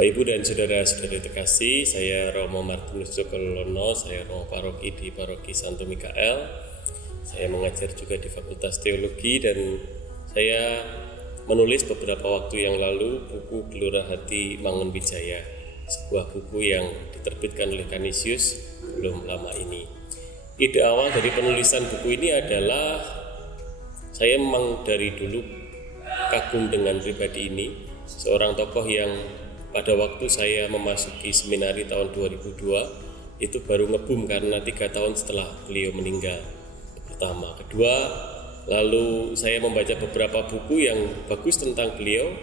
Bapak Ibu dan saudara-saudari terkasih, saya Romo Martinus Jokolono, saya Romo Paroki di Paroki Santo Mikael. Saya mengajar juga di Fakultas Teologi dan saya menulis beberapa waktu yang lalu buku Gelora Hati Mangunwijaya, sebuah buku yang diterbitkan oleh Canisius belum lama ini. Ide awal dari penulisan buku ini adalah saya memang dari dulu kagum dengan pribadi ini, seorang tokoh yang pada waktu saya memasuki seminari tahun 2002 itu baru ngebum karena 3 tahun setelah beliau meninggal. Pertama, kedua, lalu saya membaca beberapa buku yang bagus tentang beliau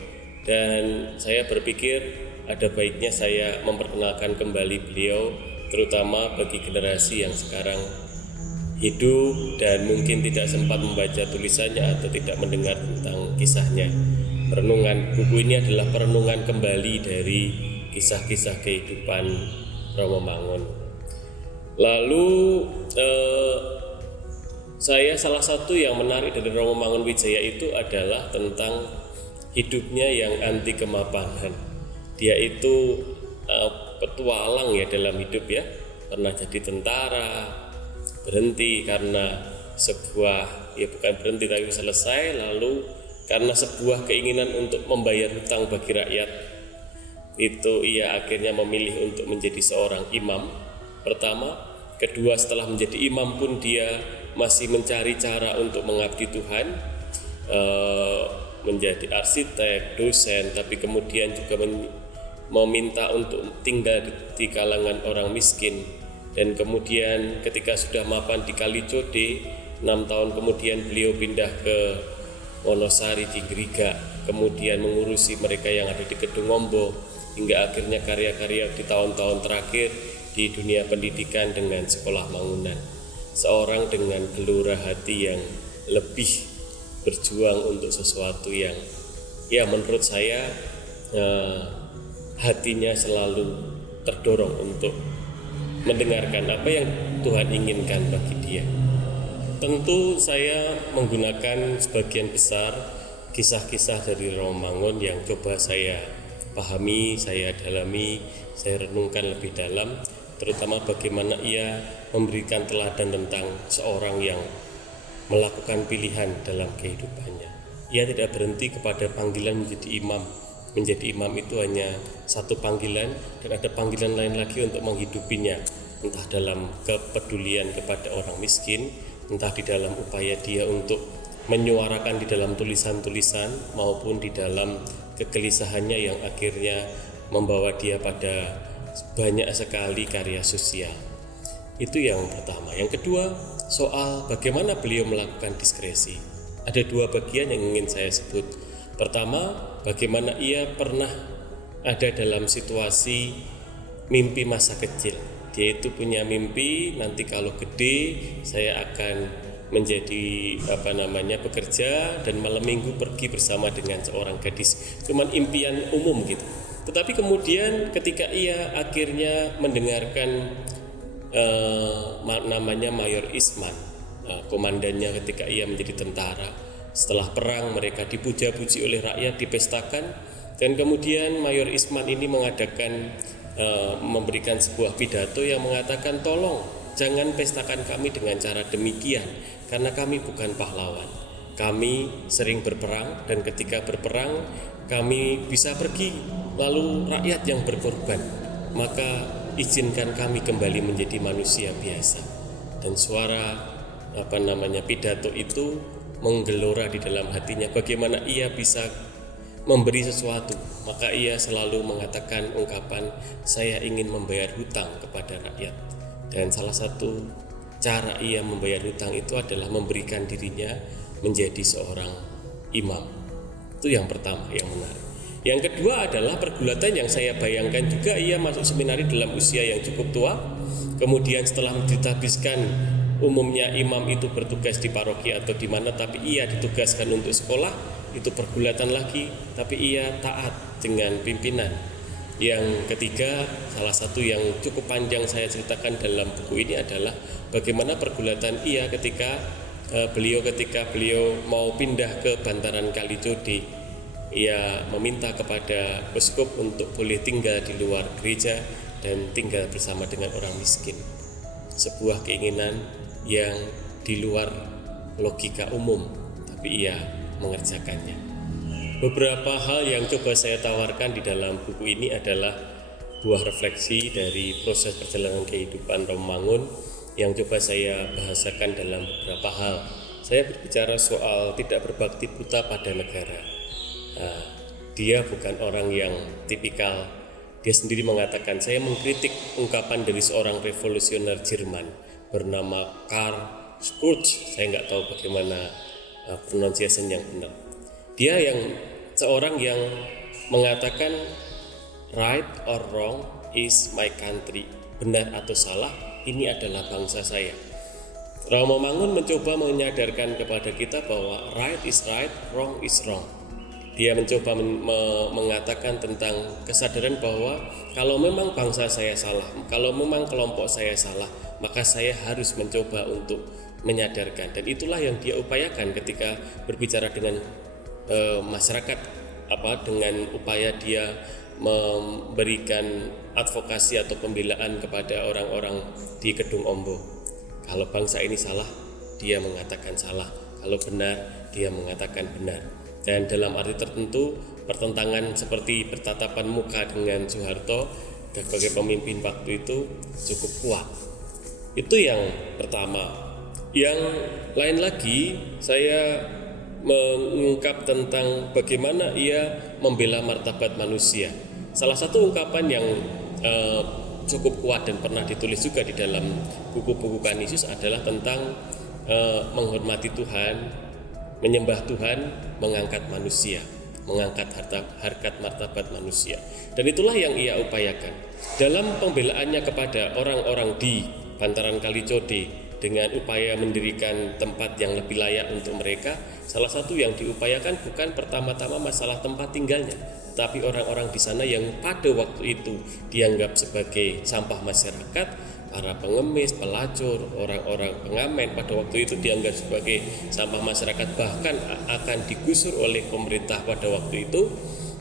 dan saya berpikir ada baiknya saya memperkenalkan kembali beliau, terutama bagi generasi yang sekarang hidup dan mungkin tidak sempat membaca tulisannya atau tidak mendengar tentang kisahnya. Perenungan buku ini adalah perenungan kembali dari kisah-kisah kehidupan Romo Mangun. Lalu saya salah satu yang menarik dari Romo Mangunwijaya itu adalah tentang hidupnya yang anti kemapanan. Dia itu petualang ya dalam hidup ya, pernah jadi tentara, berhenti karena sebuah, ya bukan berhenti tapi selesai, lalu karena sebuah keinginan untuk membayar hutang bagi rakyat, itu ia akhirnya memilih untuk menjadi seorang imam pertama. Kedua, setelah menjadi imam pun dia masih mencari cara untuk mengabdi Tuhan, menjadi arsitek, dosen, tapi kemudian juga meminta untuk tinggal di kalangan orang miskin. Dan kemudian ketika sudah mapan di Kalicode, 6 tahun kemudian beliau pindah ke Wonosari di Griga, kemudian mengurusi mereka yang ada di Kedung Ombo, hingga akhirnya karya-karya di tahun-tahun terakhir di dunia pendidikan dengan sekolah Mangunan. Seorang dengan gelora hati yang lebih berjuang untuk sesuatu yang ya menurut saya hatinya selalu terdorong untuk mendengarkan apa yang Tuhan inginkan bagi dia. Tentu saya menggunakan sebagian besar kisah-kisah dari Romo Mangun yang coba saya pahami, saya dalami, saya renungkan lebih dalam, terutama bagaimana ia memberikan teladan tentang seorang yang melakukan pilihan dalam kehidupannya. Ia tidak berhenti kepada panggilan menjadi imam. Menjadi imam itu hanya satu panggilan dan ada panggilan lain lagi untuk menghidupinya, entah dalam kepedulian kepada orang miskin, entah di dalam upaya dia untuk menyuarakan di dalam tulisan-tulisan maupun di dalam kegelisahannya yang akhirnya membawa dia pada banyak sekali karya sosial. Itu yang pertama. Yang kedua, soal bagaimana beliau melakukan diskresi. Ada 2 bagian yang ingin saya sebut. Pertama, bagaimana ia pernah ada dalam situasi mimpi masa kecil. Dia itu punya mimpi, nanti kalau gede saya akan menjadi bekerja dan malam minggu pergi bersama dengan seorang gadis. Cuman impian umum gitu. Tetapi kemudian ketika ia akhirnya mendengarkan namanya Mayor Isman, komandannya ketika ia menjadi tentara, setelah perang mereka dipuja-puji oleh rakyat, dipestakan, dan kemudian Mayor Isman ini mengadakan memberikan sebuah pidato yang mengatakan, tolong jangan pestakan kami dengan cara demikian, karena kami bukan pahlawan. Kami sering berperang dan ketika berperang kami bisa pergi, lalu rakyat yang berkorban, maka izinkan kami kembali menjadi manusia biasa. Dan suara pidato itu menggelora di dalam hatinya, bagaimana ia bisa memberi sesuatu. Maka ia selalu mengatakan ungkapan, saya ingin membayar hutang kepada rakyat. Dan salah satu cara ia membayar hutang itu adalah memberikan dirinya menjadi seorang imam. Itu yang pertama yang menarik. Yang kedua adalah pergulatan yang saya bayangkan juga, ia masuk seminari dalam usia yang cukup tua. Kemudian setelah ditabiskan, umumnya imam itu bertugas di paroki atau di mana, tapi ia ditugaskan untuk sekolah, itu pergulatan lagi, tapi ia taat dengan pimpinan. Yang ketiga, salah satu yang cukup panjang saya ceritakan dalam buku ini adalah bagaimana pergulatan ia ketika beliau mau pindah ke bantaran Kalicode. ia meminta kepada uskup untuk boleh tinggal di luar gereja dan tinggal bersama dengan orang miskin. Sebuah keinginan yang di luar logika umum, tapi ia mengerjakannya. Beberapa hal yang coba saya tawarkan di dalam buku ini adalah buah refleksi dari proses perjalanan kehidupan Romomangun yang coba saya bahasakan dalam beberapa hal. Saya berbicara soal tidak berbakti buta pada negara. Dia bukan orang yang tipikal. Dia sendiri mengatakan, saya mengkritik ungkapan dari seorang revolusioner Jerman bernama Karl Schurz. Saya nggak tahu bagaimana pronunciation yang benar. Dia seorang yang mengatakan right or wrong is my country. Benar atau salah, ini adalah bangsa saya. Romomangun mencoba menyadarkan kepada kita bahwa right is right, wrong is wrong. Dia mencoba mengatakan tentang kesadaran bahwa kalau memang bangsa saya salah, kalau memang kelompok saya salah, maka saya harus mencoba untuk menyadarkan. Dan itulah yang dia upayakan ketika berbicara dengan masyarakat, dengan upaya dia memberikan advokasi atau pembelaan kepada orang-orang di Kedung Ombo. Kalau bangsa ini salah, dia mengatakan salah. Kalau benar, dia mengatakan benar. Dan dalam arti tertentu, pertentangan seperti bertatapan muka dengan Soeharto sebagai pemimpin waktu itu cukup kuat. Itu yang pertama. Yang lain lagi, saya mengungkap tentang bagaimana ia membela martabat manusia. Salah satu ungkapan yang cukup kuat dan pernah ditulis juga di dalam buku-buku Canisius adalah tentang menghormati Tuhan, menyembah Tuhan, mengangkat manusia, mengangkat harkat martabat manusia. Dan itulah yang ia upayakan. Dalam pembelaannya kepada orang-orang di Bantaran Kalicode dengan upaya mendirikan tempat yang lebih layak untuk mereka, salah satu yang diupayakan bukan pertama-tama masalah tempat tinggalnya, tapi orang-orang di sana yang pada waktu itu dianggap sebagai sampah masyarakat, para pengemis, pelacur, orang-orang pengamen pada waktu itu dianggap sebagai sampah masyarakat, bahkan akan digusur oleh pemerintah pada waktu itu.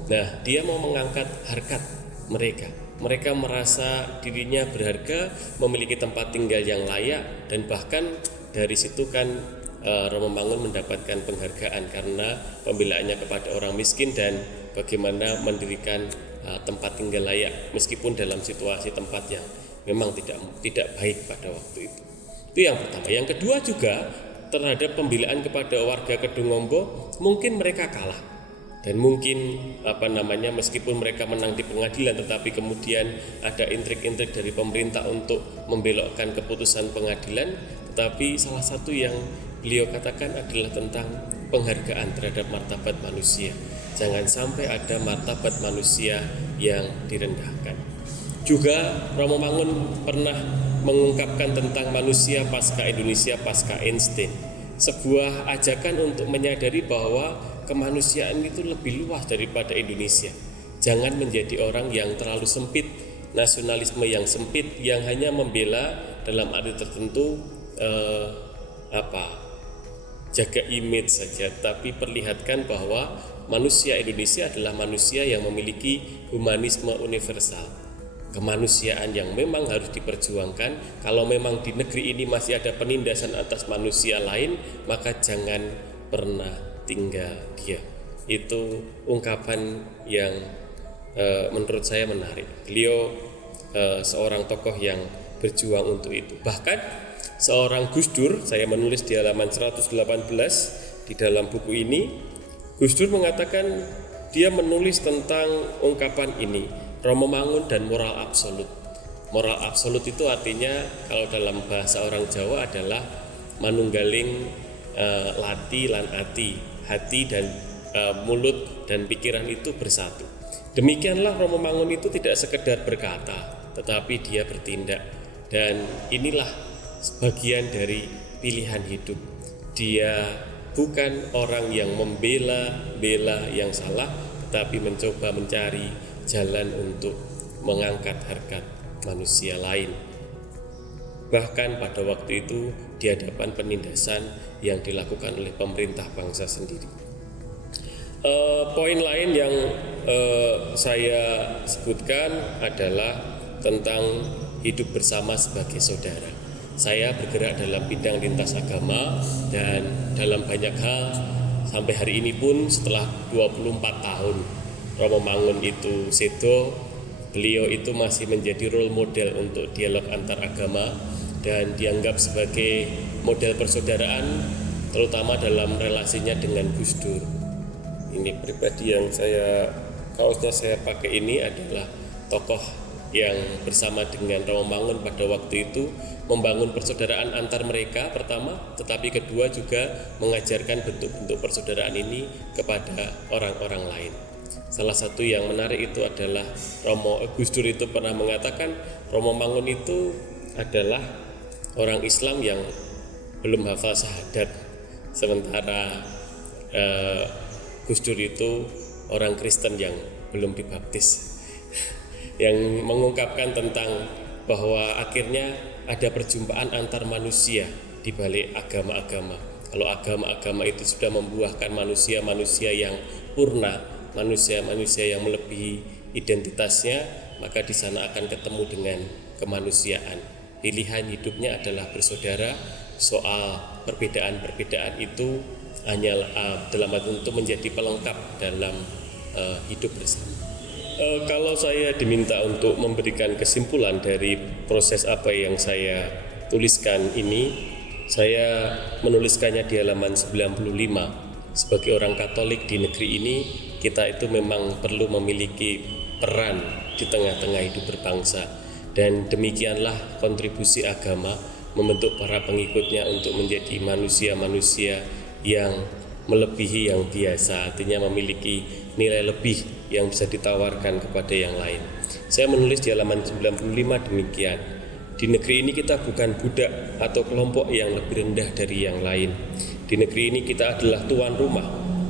Nah, dia mau mengangkat harkat mereka. Mereka merasa dirinya berharga, memiliki tempat tinggal yang layak, dan bahkan dari situ kan Romomangun mendapatkan penghargaan karena pembelaannya kepada orang miskin dan bagaimana mendirikan tempat tinggal layak meskipun dalam situasi tempat yang memang tidak baik pada waktu itu. Itu yang pertama. Yang kedua juga terhadap pembelaan kepada warga Kedung Ombo, mungkin mereka kalah dan mungkin meskipun mereka menang di pengadilan, tetapi kemudian ada intrik-intrik dari pemerintah untuk membelokkan keputusan pengadilan. Tetapi salah satu yang beliau katakan adalah tentang penghargaan terhadap martabat manusia. Jangan sampai ada martabat manusia yang direndahkan. Juga Romomangun pernah mengungkapkan tentang manusia pasca Indonesia, pasca Einstein. Sebuah ajakan untuk menyadari bahwa kemanusiaan itu lebih luas daripada Indonesia. Jangan menjadi orang yang terlalu sempit, nasionalisme yang sempit, yang hanya membela dalam arti tertentu jaga image saja, tapi perlihatkan bahwa manusia Indonesia adalah manusia yang memiliki humanisme universal, kemanusiaan yang memang harus diperjuangkan. Kalau memang di negeri ini masih ada penindasan atas manusia lain, maka jangan pernah tinggal diam. Itu ungkapan yang menurut saya menarik. Beliau seorang tokoh yang berjuang untuk itu. Bahkan seorang Gus Dur, saya menulis di halaman 118 di dalam buku ini, Gus Dur mengatakan, dia menulis tentang ungkapan ini, Romomangun dan moral absolut. Moral absolut itu artinya kalau dalam bahasa orang Jawa adalah manunggaling lati lan ati, hati dan mulut dan pikiran itu bersatu. Demikianlah Romomangun itu tidak sekedar berkata, tetapi dia bertindak. Dan inilah sebagian dari pilihan hidup. Dia bukan orang yang membela yang salah, tetapi mencoba mencari jalan untuk mengangkat harkat manusia lain. Bahkan pada waktu itu di hadapan penindasan yang dilakukan oleh pemerintah bangsa sendiri. Poin lain yang saya sebutkan adalah tentang hidup bersama sebagai saudara. Saya bergerak dalam bidang lintas agama dan dalam banyak hal sampai hari ini pun setelah 24 tahun Romo Mangun itu sedo, beliau itu masih menjadi role model untuk dialog antar agama dan dianggap sebagai model persaudaraan terutama dalam relasinya dengan Gus Dur. Ini pribadi yang kaosnya saya pakai ini adalah tokoh yang bersama dengan Romo Mangun pada waktu itu membangun persaudaraan antar mereka pertama, tetapi kedua juga mengajarkan bentuk-bentuk persaudaraan ini kepada orang-orang lain. Salah satu yang menarik itu adalah Gus Dur itu pernah mengatakan Romo Mangun itu adalah orang Islam yang belum hafal syahadat, sementara Gus Dur itu orang Kristen yang belum dibaptis, yang mengungkapkan tentang bahwa akhirnya ada perjumpaan antar manusia di balik agama-agama. Kalau agama-agama itu sudah membuahkan manusia-manusia yang purna, manusia-manusia yang melebihi identitasnya, maka di sana akan ketemu dengan kemanusiaan. Pilihan hidupnya adalah bersaudara. Soal perbedaan-perbedaan itu hanyalah dalam arti untuk menjadi pelengkap dalam hidup bersama. Kalau saya diminta untuk memberikan kesimpulan dari proses apa yang saya tuliskan ini, saya menuliskannya di halaman 95. Sebagai orang Katolik di negeri ini, kita itu memang perlu memiliki peran di tengah-tengah hidup berbangsa, dan demikianlah kontribusi agama membentuk para pengikutnya untuk menjadi manusia-manusia yang melebihi yang biasa, artinya memiliki nilai lebih yang bisa ditawarkan kepada yang lain. Saya menulis di halaman 95 demikian. Di negeri ini kita bukan budak atau kelompok yang lebih rendah dari yang lain. Di negeri ini kita adalah tuan rumah.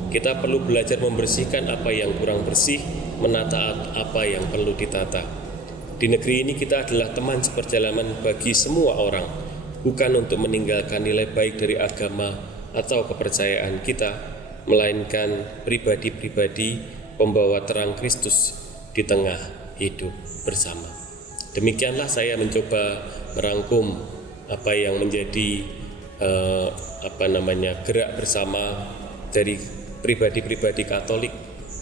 Kita perlu belajar membersihkan apa yang kurang bersih, menata apa yang perlu ditata. Di negeri ini kita adalah teman seperjalanan bagi semua orang, bukan untuk meninggalkan nilai baik dari agama atau kepercayaan kita, melainkan pribadi-pribadi pembawa terang Kristus di tengah hidup bersama. Demikianlah saya mencoba merangkum apa yang menjadi gerak bersama dari pribadi-pribadi Katolik,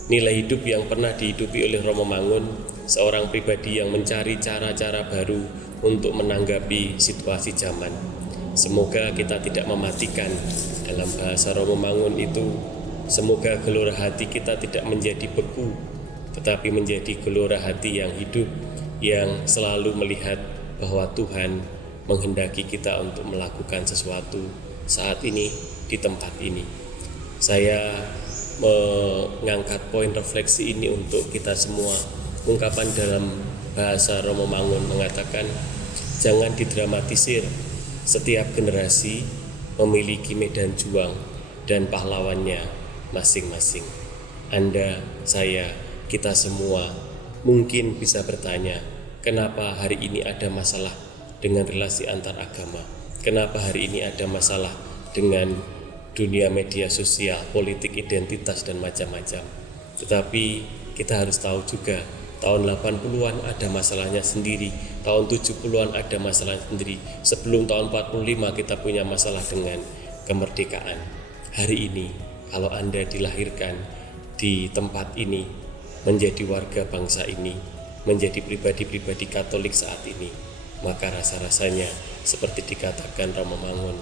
nilai hidup yang pernah dihidupi oleh Romo Mangun, seorang pribadi yang mencari cara-cara baru untuk menanggapi situasi zaman. Semoga kita tidak mematikan, dalam bahasa Romo Mangun itu, semoga gelora hati kita tidak menjadi beku, tetapi menjadi gelora hati yang hidup, yang selalu melihat bahwa Tuhan menghendaki kita untuk melakukan sesuatu saat ini di tempat ini. Saya mengangkat poin refleksi ini untuk kita semua. Ungkapan dalam bahasa Romo Mangun mengatakan, jangan didramatisir, setiap generasi memiliki medan juang dan pahlawannya masing-masing. Anda, saya, kita semua mungkin bisa bertanya, kenapa hari ini ada masalah dengan relasi antar agama? Kenapa hari ini ada masalah dengan dunia media sosial, politik identitas dan macam-macam? Tetapi kita harus tahu juga, tahun 80-an ada masalahnya sendiri, tahun 70-an ada masalah sendiri. Sebelum tahun 45 kita punya masalah dengan kemerdekaan. Hari ini kalau Anda dilahirkan di tempat ini, menjadi warga bangsa ini, menjadi pribadi-pribadi Katolik saat ini, maka rasa-rasanya seperti dikatakan Romo Mangun,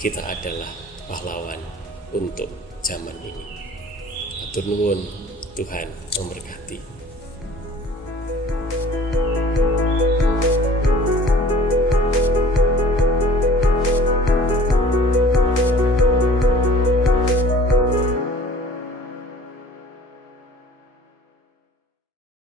kita adalah pahlawan untuk zaman ini. Hatur nuwun, Tuhan memberkati.